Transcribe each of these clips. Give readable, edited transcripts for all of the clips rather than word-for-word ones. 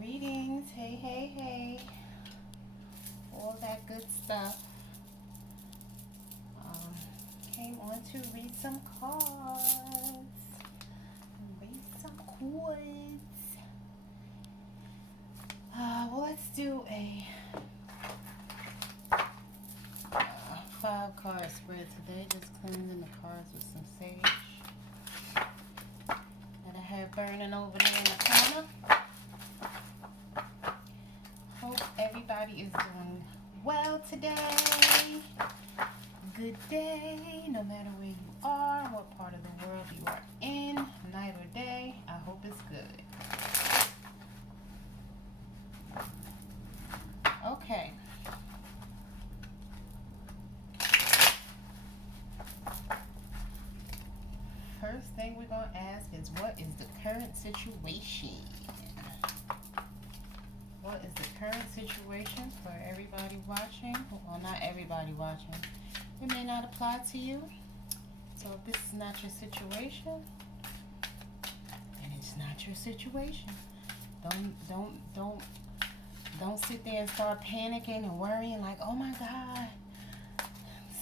readings. Hey, hey, hey. All that good stuff. Um, Came on to read some cards. Read some chords. Well, let's do a 5 card spread today. Just cleansing the cards with some sage that I have burning over there in the corner. Hope everybody is doing well today. Good day, no matter where you are, what part of the world you are in, night or day. I hope it's good. Okay. First thing we're going to ask is, what is the current situation? What is the current situation for everybody watching? Well, not everybody watching. It may not apply to you. So if this is not your situation, then it's not your situation. Don't sit there and start panicking and worrying like, oh my God,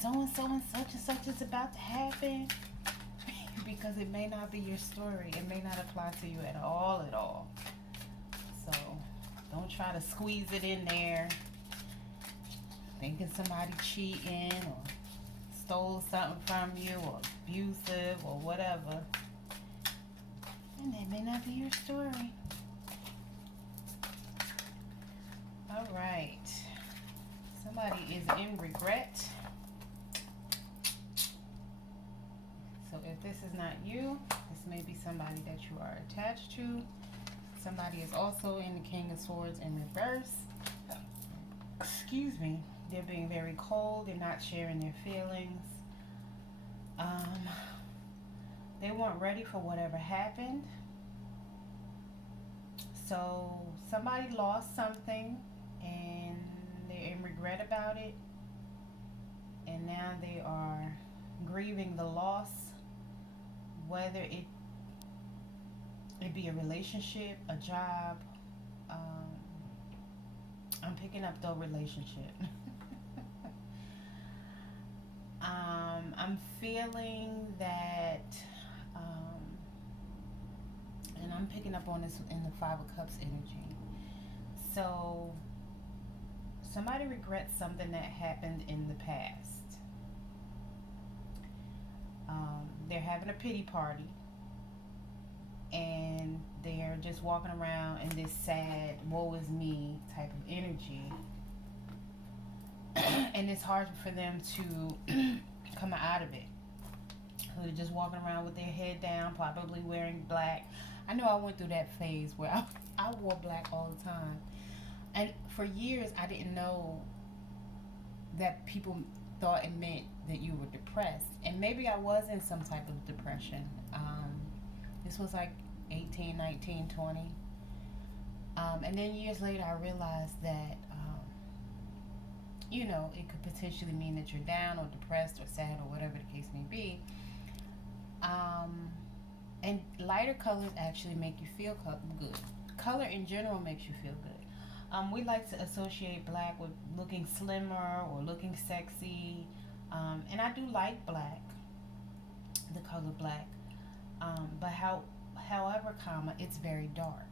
so and such is about to happen. Because it may not be your story. It may not apply to you at all. So don't try to squeeze it in there thinking somebody cheating or stole something from you or abusive or whatever. And that may not be your story. All right. Somebody is in regret. So if this is not you, this may be somebody that you are attached to. Somebody is also in the King of Swords in reverse. Excuse me. They're being very cold. They're not sharing their feelings. They weren't ready for whatever happened. So somebody lost something and they're in regret about it. And now they are grieving the loss, whether it be a relationship, a job. I'm picking up the relationship. I'm feeling that, and I'm picking up on this in the Five of Cups energy. So somebody regrets something that happened in the past. They're having a pity party and they're just walking around in this sad, woe is me type of energy. And it's hard for them to come out of it. So they're just walking around with their head down, probably wearing black. I know I went through that phase where I wore black all the time. And for years, I didn't know that people thought it meant that you were depressed. And maybe I was in some type of depression. This was like 18, 19, 20. And then years later, I realized that, it could potentially mean that you're down or depressed or sad or whatever the case may be. And lighter colors actually make you feel good. Color in general makes you feel good. We like to associate black with looking slimmer or looking sexy. And I do like black, the color black. But however, it's very dark.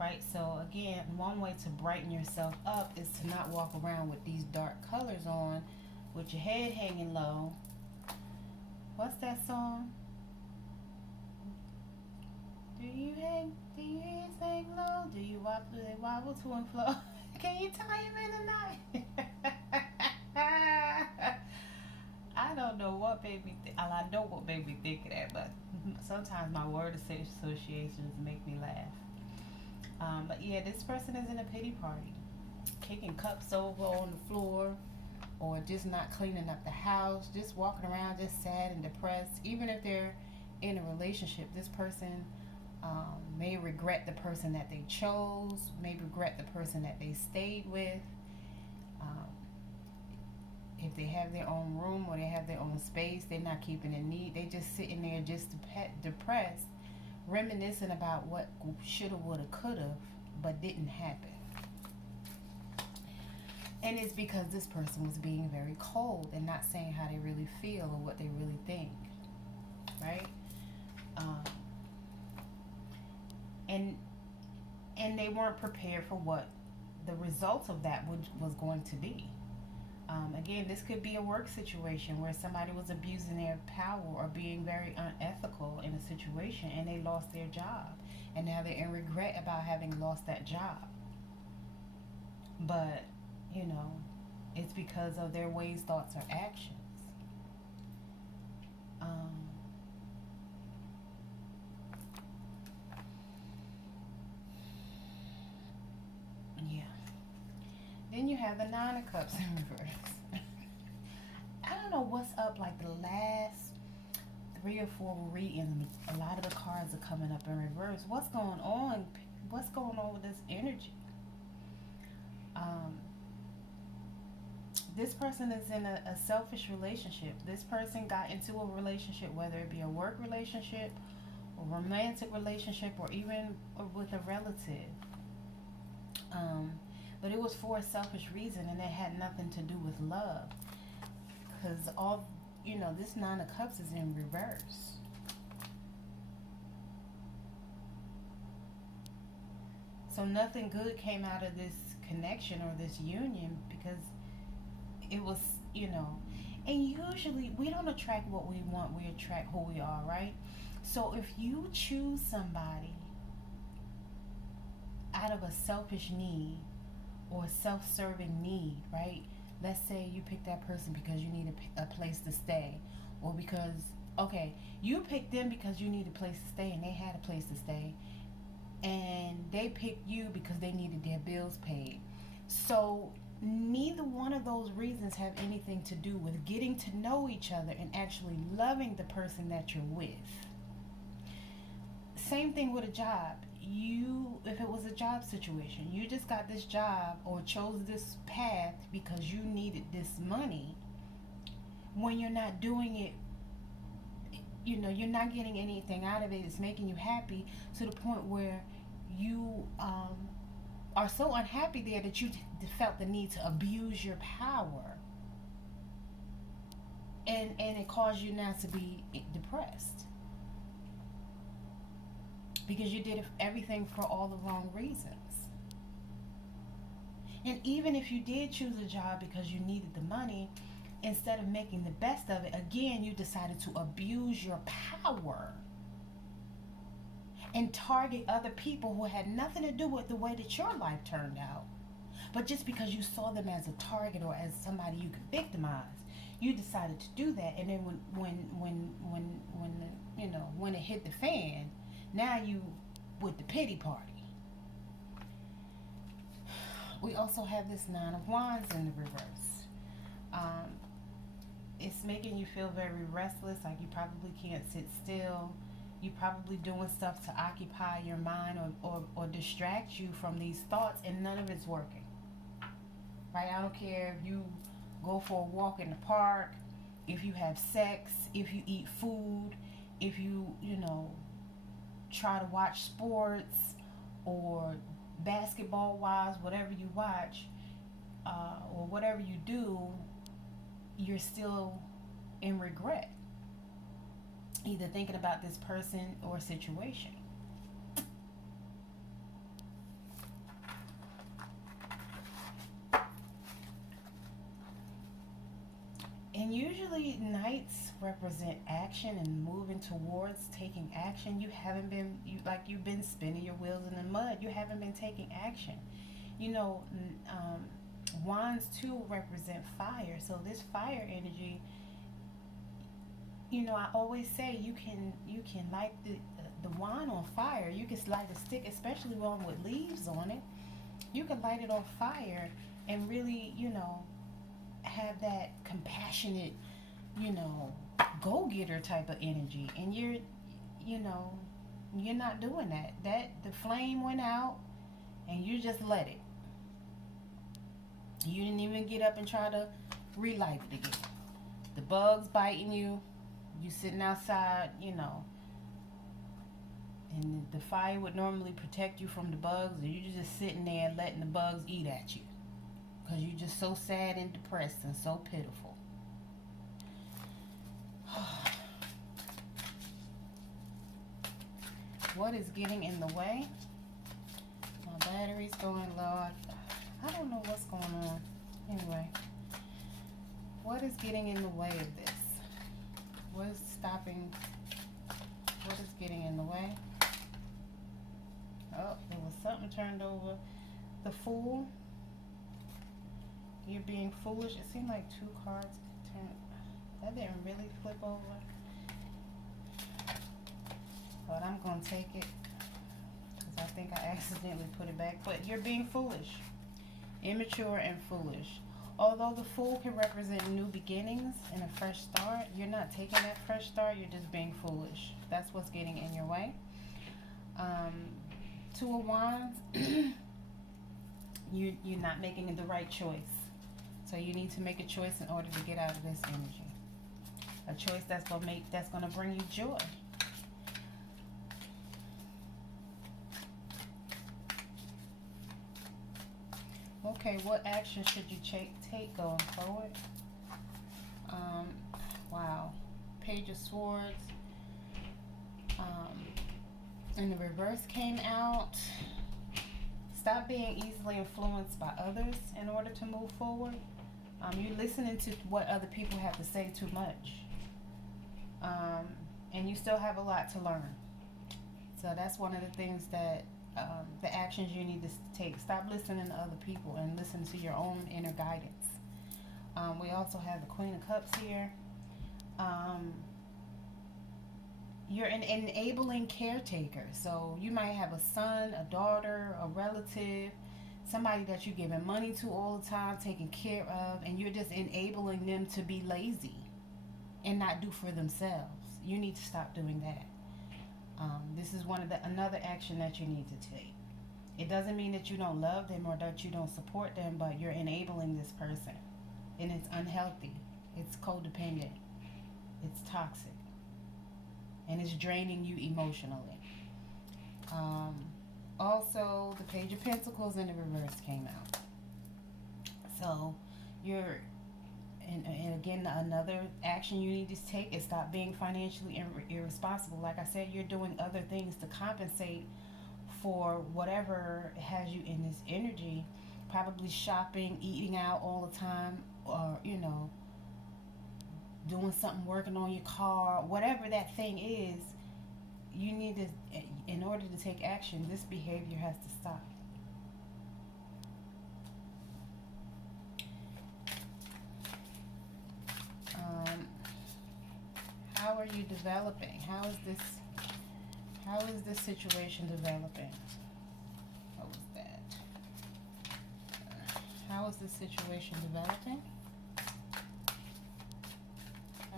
Right? So again, one way to brighten yourself up is to not walk around with these dark colors on, with your head hanging low. What's that song? Do you hang low? Do you wobble to and flow? Can you tie him in tonight? I don't know what baby. I know what baby thinking that, but sometimes my word associations make me laugh. But yeah, this person is in a pity party, kicking cups over on the floor, or just not cleaning up the house, just walking around just sad and depressed. Even if they're in a relationship, this person may regret the person that they chose, may regret the person that they stayed with. Um, if they have their own room or they have their own space, they're not keeping it neat. They just sitting there just depressed reminiscing about what shoulda, woulda, coulda, but didn't happen. And it's because this person was being very cold and not saying how they really feel or what they really think, right? Um, and and they weren't prepared for what the results of that was going to be. Again, this could be a work situation where somebody was abusing their power or being very unethical in a situation and they lost their job. And now they're in regret about having lost that job. But, you know, it's because of their ways, thoughts, or actions. Um, yeah. Then you have the Nine of Cups in reverse. I don't know what's up, like the last three or four readings, a lot of the cards are coming up in reverse. What's going on? What's going on with this energy? Um, this person is in a selfish relationship. This person got into a relationship, whether it be a work relationship, a romantic relationship, or even with a relative. Um, but it was for a selfish reason, and it had nothing to do with love. Because this Nine of Cups is in reverse. So nothing good came out of this connection or this union because it was, and usually we don't attract what we want, we attract who we are, right? So if you choose somebody out of a selfish need or a self-serving need, right? Let's say you pick that person because you need a place to stay, or because, okay, you picked them because you need a place to stay and they had a place to stay, and they picked you because they needed their bills paid. So neither one of those reasons have anything to do with getting to know each other and actually loving the person that you're with. Same thing with a job. If it was a job situation, you just got this job or chose this path because you needed this money. When you're not doing it, you're not getting anything out of it. It's making you happy to the point where you are so unhappy there that you felt the need to abuse your power, and it caused you now to be depressed because you did everything for all the wrong reasons. And even if you did choose a job because you needed the money, instead of making the best of it, again, you decided to abuse your power and target other people who had nothing to do with the way that your life turned out. But just because you saw them as a target or as somebody you could victimize, you decided to do that. And then when it hit the fan, now you with the pity party. We also have this Nine of Wands in the reverse. It's making you feel very restless, like you probably can't sit still. You're probably doing stuff to occupy your mind or distract you from these thoughts, and none of it's working. Right? I don't care if you go for a walk in the park, if you have sex, if you eat food, if you try to watch sports or basketball wise, whatever you watch, or whatever you do, you're still in regret, either thinking about this person or situation. And usually nights represent action and moving towards taking action. You've been spinning your wheels in the mud. You haven't been taking action. Wands too represent fire. So this fire energy, I always say you can light the wand on fire. You can light a stick, especially one with leaves on it. You can light it on fire and really, have that compassionate, go-getter type of energy. And you're not doing that. The flame went out and you just let it. You didn't even get up and try to relight it again. The bugs biting you. You sitting outside, And the fire would normally protect you from the bugs, and you're just sitting there letting the bugs eat at you because you're just so sad and depressed and so pitiful. What is getting in the way? My battery's going low. I don't know what's going on. Anyway, what is getting in the way of this? What is stopping? What is getting in the way? Oh, there was something turned over. The Fool. You're being foolish. It seemed like two cards turned. That didn't really flip over. But I'm going to take it because I think I accidentally put it back. But you're being foolish. Immature and foolish. Although the Fool can represent new beginnings and a fresh start, you're not taking that fresh start. You're just being foolish. That's what's getting in your way. Two of Wands. You're not making the right choice. So you need to make a choice in order to get out of this energy. A choice that's gonna bring you joy. Okay, what action should you take going forward? Wow. Page of Swords. And the reverse came out. Stop being easily influenced by others in order to move forward. You're listening to what other people have to say too much. And you still have a lot to learn. So that's one of the things that the actions you need to take. Stop listening to other people and listen to your own inner guidance. We also have the Queen of Cups here. You're an enabling caretaker. So you might have a son, a daughter, a relative, somebody that you're giving money to all the time, taking care of, and you're just enabling them to be lazy and not do for themselves. You need to stop doing that. This is another action that you need to take. It doesn't mean that you don't love them or that you don't support them, but you're enabling this person. And it's unhealthy. It's codependent. It's toxic. And it's draining you emotionally. Also, the Page of Pentacles in the reverse came out. So, and again, another action you need to take is stop being financially irresponsible. Like I said, you're doing other things to compensate for whatever has you in this energy. Probably shopping, eating out all the time, or, doing something, working on your car, whatever that thing is. You need to, in order to take action, this behavior has to stop. How are you developing? How is this situation developing? What was that? How is this situation developing?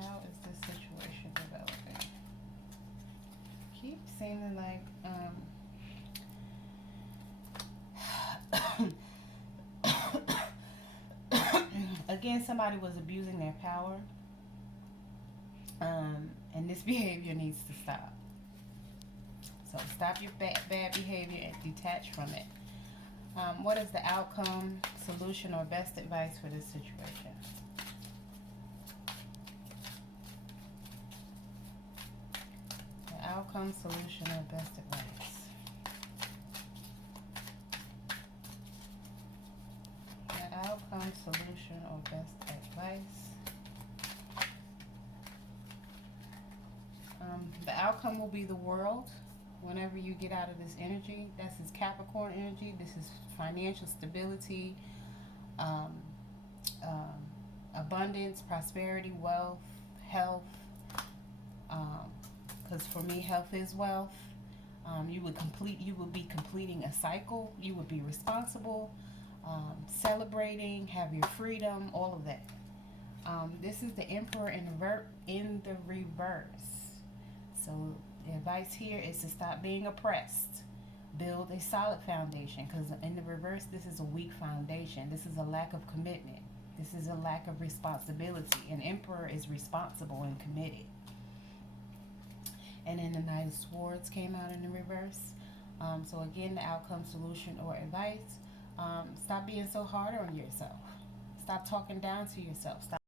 How is this situation developing? Keep seeming like again, somebody was abusing their power. And this behavior needs to stop. So stop your bad behavior and detach from it. What is the outcome, solution, or best advice for this situation? The outcome, solution, or best advice. The outcome, solution, or best advice. The outcome will be the world whenever you get out of this energy. This is Capricorn energy. This is financial stability, abundance, prosperity, wealth, health. Because for me, health is wealth. You would be completing a cycle. You would be responsible, celebrating, have your freedom, all of that. This is the Emperor in the reverse. So the advice here is to stop being oppressed. Build a solid foundation, because in the reverse, this is a weak foundation. This is a lack of commitment. This is a lack of responsibility. An Emperor is responsible and committed. And then the Knight of Swords came out in the reverse. So again, the outcome, solution, or advice. Stop being so hard on yourself. Stop talking down to yourself. Stop